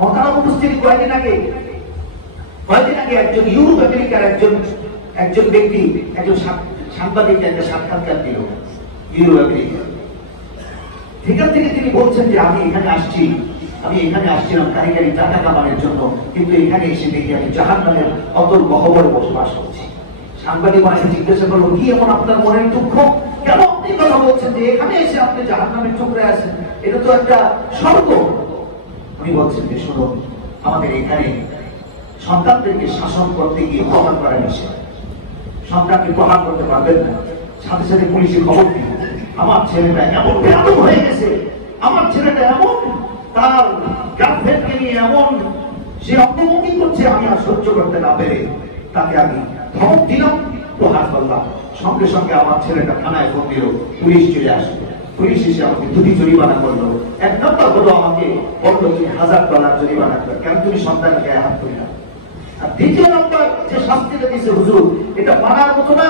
মহতারাম উপস্থিতি, কয়েকদিন আগে একজন ইউরোপ আমেরিকার একজন ব্যক্তি, একজন সাংবাদিক একটা সাক্ষাৎকার দিল ইউরোপ আমেরিকা। সেখান থেকে তিনি বলছেন যে আমি এখানে আসছিলাম কারিগরি টাকা কামানোর জন্য, কিন্তু এখানে এসে দেখি আমি জাহান্নামের অতল গহ্বরে বসবাস করছি। সাংবাদিক আমাকে জিজ্ঞাসা করলো, কি এমন আপনার মনের দুঃখ, কেন আপনি কথা বলছেন যে এখানে এসে আপনি জাহান্নামের টুকরে আছেন, এটা তো একটা স্বর্গ। উনি বলছেন যে শুনুন, আমাদের এখানে সন্তানদেরকে শাসন করতে গিয়ে প্রহার করা নিষেধ। সন্তানকে প্রহার করতে পারবেন না, সাথে সাথে পুলিশে খবর দিল আমার ছেলেটা এমন বেয়াদব হয়ে গেছে, আমার ছেলেটা এমন তার গার্লফ্রেন্ডকে নিয়ে এমন সে অপমানিত করছে, আমি আর সহ্য করতে না পেরে তাকে আমি ধমক দিলাম, প্রহার করলাম। সঙ্গে সঙ্গে আমার ছেলেটা থানায় ফোন দিল, পুলিশ চলে আসলো। পুলিশ এসে আমাকে দুটি জরিমানা করলো। এক নম্বর হলো আমাকে বললো $1000 জরিমানা করে, কেন তুমি সন্তানকে গায়ে হাত করি না। আর দ্বিতীয় নম্বর যে শাস্তিটা দিয়েছে হুজুর, এটা মানার মতো না,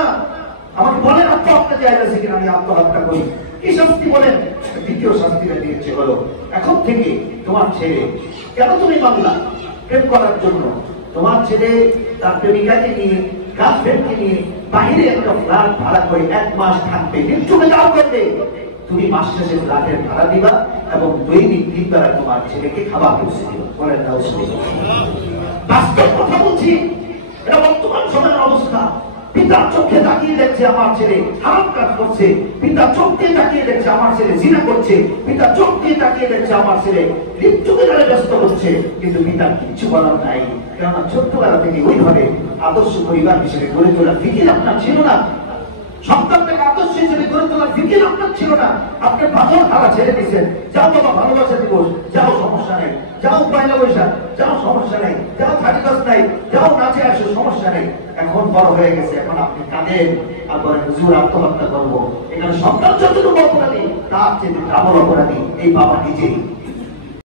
আমাকে বলেন আত্মহত্যা জায়গা কিনা আমি আত্মহত্যা করি, কি শাস্তি বলেন। দ্বিতীয় শাস্তিটা দিয়েছে হলো, এখন থেকে তোমার ছেলে, কেন তুমি মানলা প্রেম করার জন্য, তোমার ছেলে তার প্রেমিকাকে নিয়ে গার্লফ্রেন্ডকে নিয়ে বাহিরে একটা ফ্ল্যাট ভাড়া করে 1 মাস থাকবে, নিশ্চুমে যাও করবে, তুমি মাস শেষে ফ্ল্যাটের ভাড়া দিবা এবং দৈনিক 3 বেলা তোমার ছেলেকে খাবার পৌঁছে দিবা। বলেন না বাস্তব কথা বলছি, এটা বর্তমান সময়ের অবস্থা। পিতার চোখে তাকিয়ে দেখছে আমার ছেলে হারাম কাজ করছে, পিতা চোখ দিয়ে তাকিয়ে দেখছে আমার ছেলে জিনা করছে, পিতা চোখ দিয়ে তাকিয়ে দেখছে আমার ছেলে লিপ্তবিকারে ব্যস্ত হচ্ছে, কিন্তু পিতার কিচ্ছু বলার নাই। কেননা ছোট্টবেলা থেকে ওইভাবে আদর্শ পরিবার হিসেবে গড়ে তোলার ফিকির আপনার ছিল না, সন্তানটাকে আদর্শ হিসেবে গড়ে তোলার ফিকির আপনার ছিল না। আপনি ভালোর ধারা ছেড়ে দিচ্ছেন, যাও বাবা ভালোবাসা দিবস, যাও সমস্যা নেই, যাও পয়লা বৈশাখ, যাও সমস্যা নেই, যাও 31 নাই, যাও নাচে আসো সমস্যা নেই। এখন বড় হয়ে গেছে, এখন আপনি কাঁদেন আর বলেন হুজুর আত্মহত্যা করবো। এখানে সন্তান যতটুকু অপরাধী, তার চেয়ে ডাবল অপরাধী এই বাবা নিজেই।